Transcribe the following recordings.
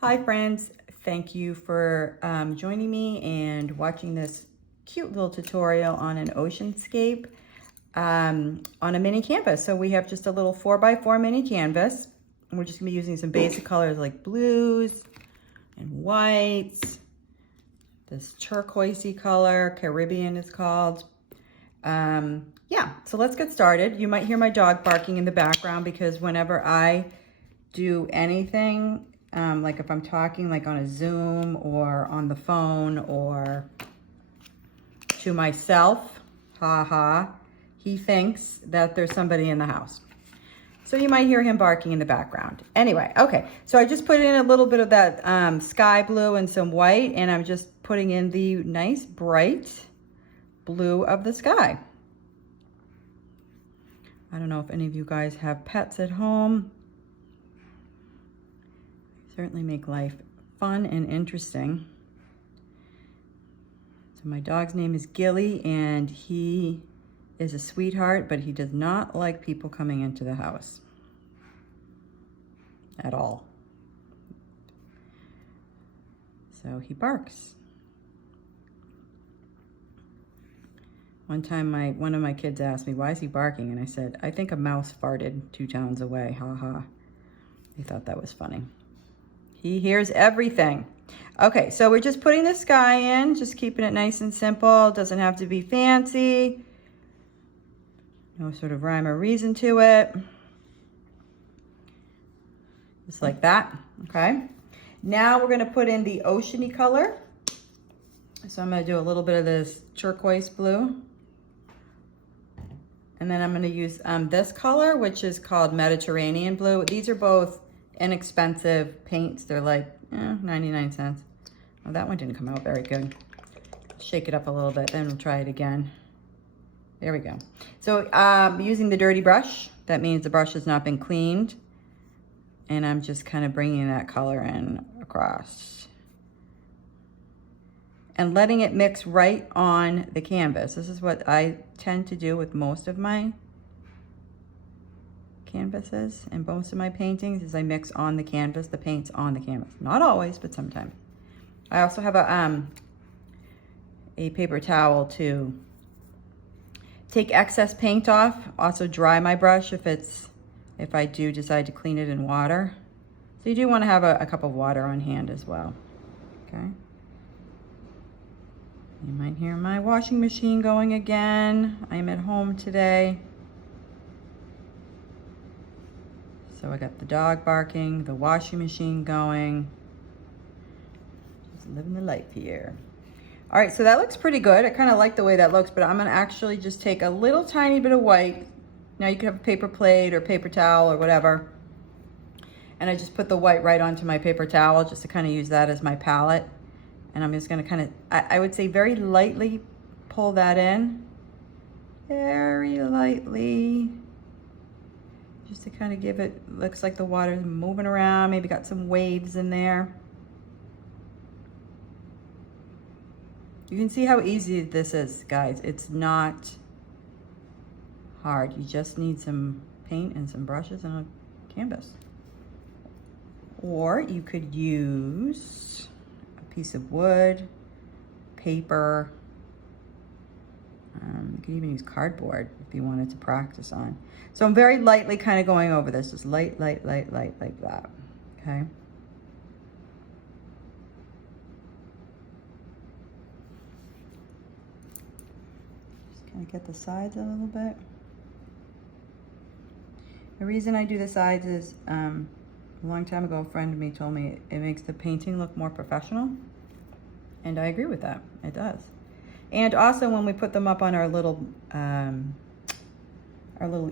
Hi friends, thank you for joining me and watching this cute little tutorial on an oceanscape on a mini canvas. So we have just a little 4x4 mini canvas. And we're just gonna be using some basic colors like blues and whites, this turquoisey color, Caribbean is called. Yeah, so let's get started. You might hear my dog barking in the background because whenever I do anything, like if I'm talking like on a Zoom or on the phone or to myself, he thinks that there's somebody in the house. So you might hear him barking in the background. Anyway, okay, so I just put in a little bit of that sky blue and some white, and I'm just putting in the nice bright blue of the sky. I don't know if any of you guys have pets at home. Certainly make life fun and interesting. So my dog's name is Gilly, and he is a sweetheart, but he does not like people coming into the house at all. So he barks. One time one of my kids asked me, why is he barking? And I said, I think a mouse farted 2 towns away, They thought that was funny. He hears everything. Okay, so we're just putting the sky in, just keeping it nice and simple. Doesn't have to be fancy. No sort of rhyme or reason to it. Just like that, okay? Now we're gonna put in the oceany color. So I'm gonna do a little bit of this turquoise blue. And then I'm gonna use this color, which is called Mediterranean blue. These are both inexpensive paints. They're like 99 cents. Oh, that one didn't come out very good. Shake it up a little bit, then we'll try it again. There we go. So using the dirty brush, that means the brush has not been cleaned. And I'm just kind of bringing that color in across. And letting it mix right on the canvas. This is what I tend to do with most of my canvases and most of my paintings is I mix on the canvas, the paints on the canvas. Not always, but sometimes. I also have a paper towel to take excess paint off. Also dry my brush if I do decide to clean it in water. So you do want to have a cup of water on hand as well. Okay. You might hear my washing machine going again. I'm at home today. So I got the dog barking, the washing machine going. Just living the life here. All right, so that looks pretty good. I kind of like the way that looks, but I'm gonna actually just take a little tiny bit of white. Now you can have a paper plate or paper towel or whatever. And I just put the white right onto my paper towel just to kind of use that as my palette. And I'm just gonna kind of, I would say very lightly pull that in. Very lightly. Just to kind of give it, looks like the water's moving around, maybe got some waves in there. You can see how easy this is, guys. It's not hard. You just need some paint and some brushes and a canvas. Or you could use a piece of wood, paper. You could even use cardboard if you wanted to practice on. So I'm very lightly kind of going over this, just light like that, okay? Just kind of get the sides a little bit. The reason I do the sides is a long time ago, a friend of me told me it makes the painting look more professional. And I agree with that, it does. And also when we put them up on our little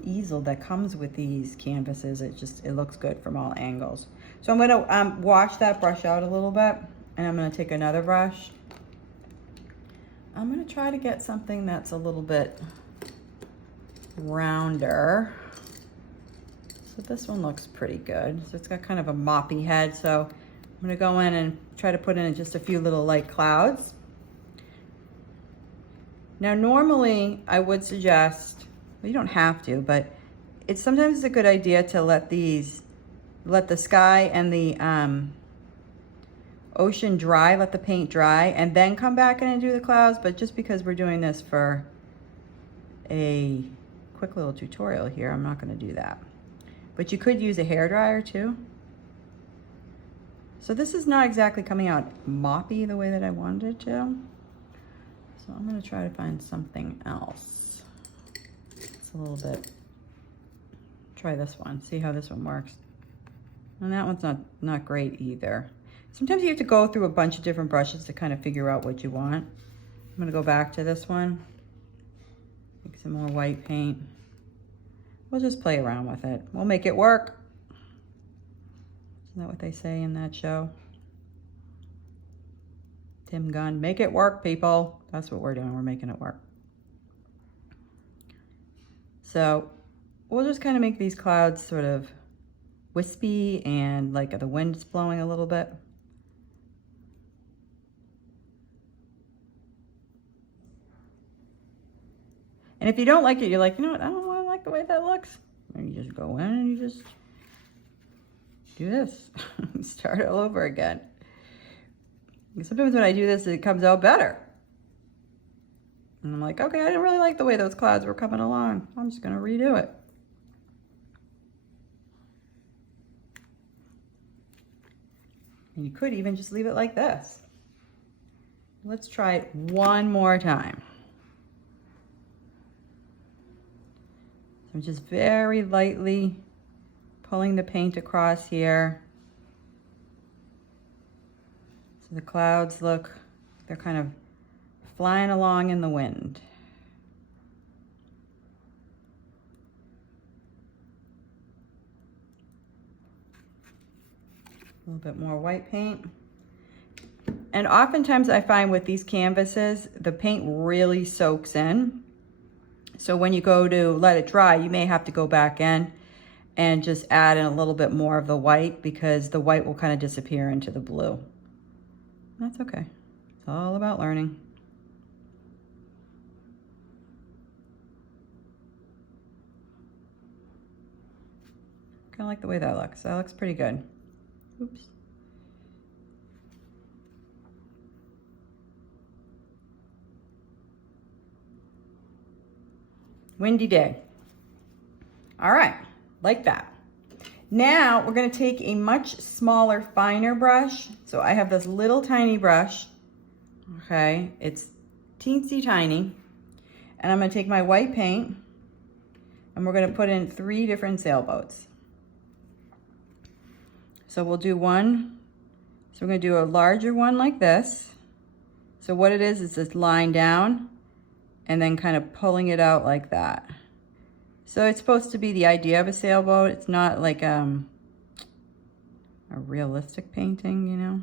easel that comes with these canvases, it looks good from all angles. So I'm gonna wash that brush out a little bit, and I'm gonna take another brush. I'm gonna try to get something that's a little bit rounder. So this one looks pretty good. So it's got kind of a moppy head, so I'm gonna go in and try to put in just a few little light clouds. Now, normally I would suggest, well, you don't have to, but sometimes it's a good idea to let these let the sky and the ocean dry, let the paint dry, and then come back in and do the clouds. But just because we're doing this for a quick little tutorial here, I'm not going to do that. But you could use a hairdryer too. So this is not exactly coming out moppy the way that I wanted it to. So I'm going to try to find something else. It's a little bit, try this one, see how this one works. And that one's not great either. Sometimes you have to go through a bunch of different brushes to kind of figure out what you want. I'm going to go back to this one. Make some more white paint. We'll just play around with it. We'll make it work. Isn't that what they say in that show? Tim Gunn, make it work, people. That's what we're doing. We're making it work. So we'll just kind of make these clouds sort of wispy and like the wind is blowing a little bit. And if you don't like it, you're like, you know what, I don't really like the way that looks. And you just go in and you just do this. Start all over again. Sometimes when I do this, it comes out better. And I'm like, okay, I didn't really like the way those clouds were coming along. I'm just going to redo it. And you could even just leave it like this. Let's try it one more time. So I'm just very lightly pulling the paint across here. So the clouds look, they're kind of flying along in the wind. A little bit more white paint. And oftentimes I find with these canvases, the paint really soaks in. So when you go to let it dry, you may have to go back in and just add in a little bit more of the white, because the white will kind of disappear into the blue. That's okay. It's all about learning. Kind of like the way that looks. That looks pretty good. Oops. Windy day. All right, like that. Now we're going to take a much smaller, finer brush. So I have this little tiny brush. Okay, it's teensy tiny. And I'm going to take my white paint and we're going to put in 3 different sailboats. So we'll do one. So we're going to do a larger one like this. So what it is this line down and then kind of pulling it out like that. So it's supposed to be the idea of a sailboat. It's not like a realistic painting, you know,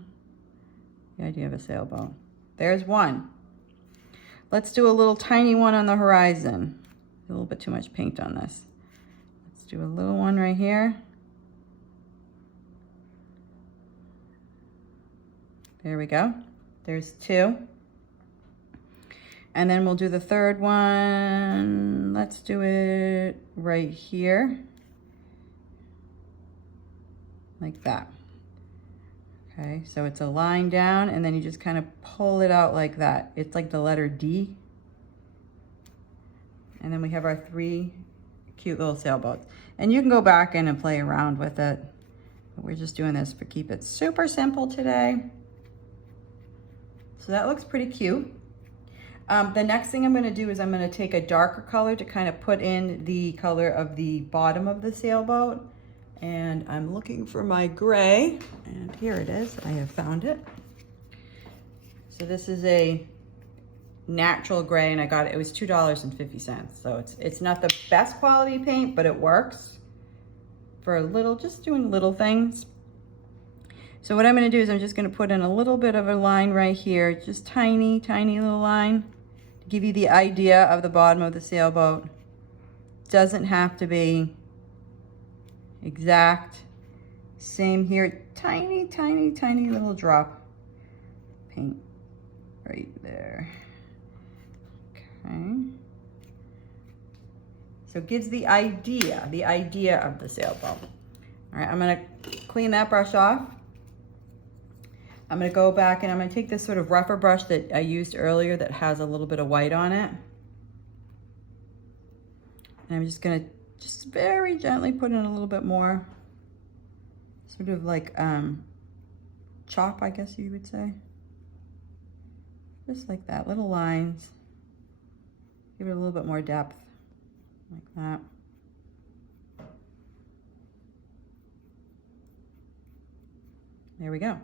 the idea of a sailboat. There's one. Let's do a little tiny one on the horizon. A little bit too much paint on this. Let's do a little one right here. There we go. There's 2. And then we'll do the third one. Let's do it right here. Like that. Okay, so it's a line down and then you just kind of pull it out like that. It's like the letter D. And then we have our 3 cute little sailboats. And you can go back in and play around with it. But we're just doing this to keep it super simple today. So that looks pretty cute. The next thing I'm going to do is I'm going to take a darker color to kind of put in the color of the bottom of the sailboat. And I'm looking for my gray, and here it is. I have found it. So this is a natural gray, and I got it. It was $2.50. So it's not the best quality paint, but it works for a little, just doing little things. So what I'm going to do is I'm just going to put in a little bit of a line right here, just tiny, tiny little line to give you the idea of the bottom of the sailboat. Doesn't have to be exact. Same here, tiny, tiny, tiny little drop paint right there. Okay. So it gives the idea of the sailboat. All right, I'm gonna clean that brush off. I'm gonna go back and I'm gonna take this sort of rougher brush that I used earlier that has a little bit of white on it. And I'm just gonna just very gently put in a little bit more, sort of like chop, I guess you would say. Just like that, little lines. Give it a little bit more depth, like that. There we go.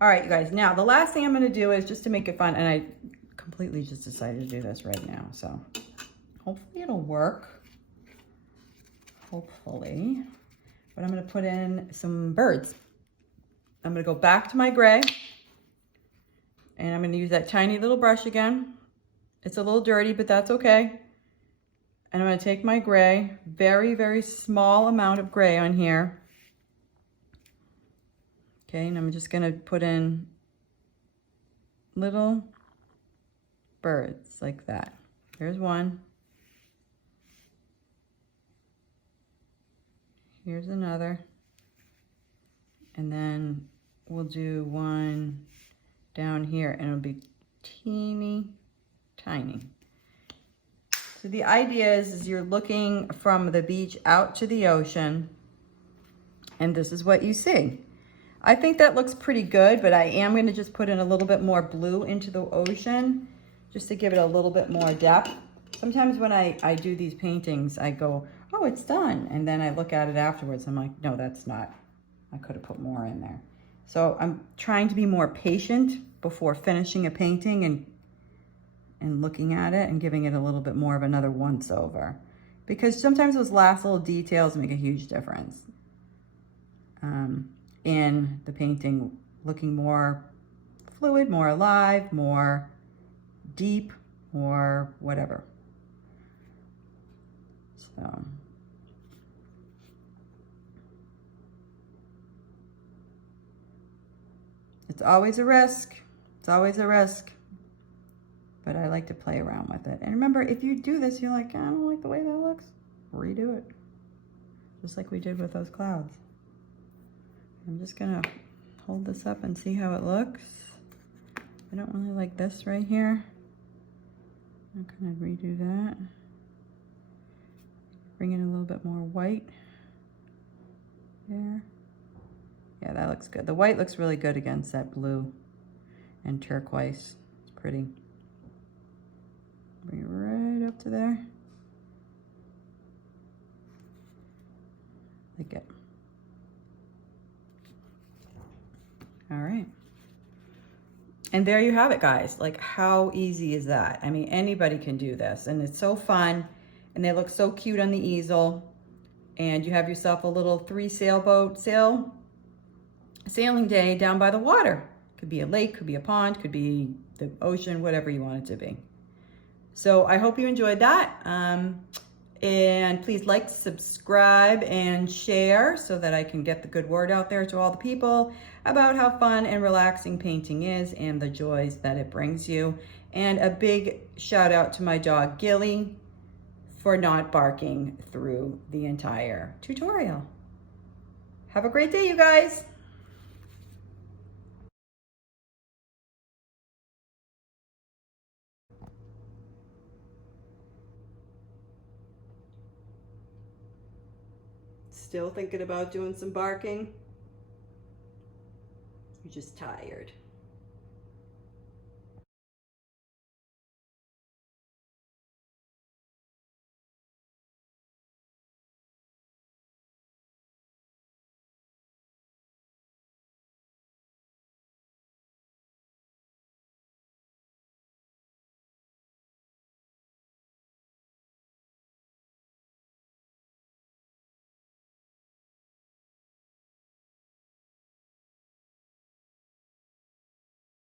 All right, you guys, now the last thing I'm gonna do is just to make it fun, and I completely just decided to do this right now, so hopefully it'll work. Hopefully. But I'm gonna put in some birds. I'm gonna go back to my gray, and I'm gonna use that tiny little brush again. It's a little dirty, but that's okay. And I'm gonna take my gray, very, very small amount of gray on here. Okay, and I'm just gonna put in little birds like that. Here's one. Here's another. And then we'll do one down here, and it'll be teeny tiny. So the idea is you're looking from the beach out to the ocean, and this is what you see. I think that looks pretty good, but I am going to just put in a little bit more blue into the ocean just to give it a little bit more depth. Sometimes when I do these paintings, I go, oh, it's done. And then I look at it afterwards. I'm like, no, that's not. I could have put more in there. So I'm trying to be more patient before finishing a painting and looking at it and giving it a little bit more of another once over. Because sometimes those last little details make a huge difference. In the painting looking more fluid, more alive, more deep, or whatever. So it's always a risk. It's always a risk. But I like to play around with it. And remember, if you do this, you're like, I don't like the way that looks, redo it. Just like we did with those clouds. I'm just gonna hold this up and see how it looks. I don't really like this right here. I'm gonna redo that. Bring in a little bit more white there. Yeah, that looks good. The white looks really good against that blue and turquoise. It's pretty. Bring it right up to there. Like it. All right. And there you have it, guys. Like, how easy is that? I mean, anybody can do this, and it's so fun, and they look so cute on the easel. And you have yourself a little 3 sailboat sailing day down by the water. Could be a lake, could be a pond, could be the ocean, whatever you want it to be. So I hope you enjoyed that. And please like, subscribe, and share so that I can get the good word out there to all the people about how fun and relaxing painting is and the joys that it brings you. And a big shout out to my dog, Gilly, for not barking through the entire tutorial. Have a great day, you guys. Still thinking about doing some barking? You're just tired.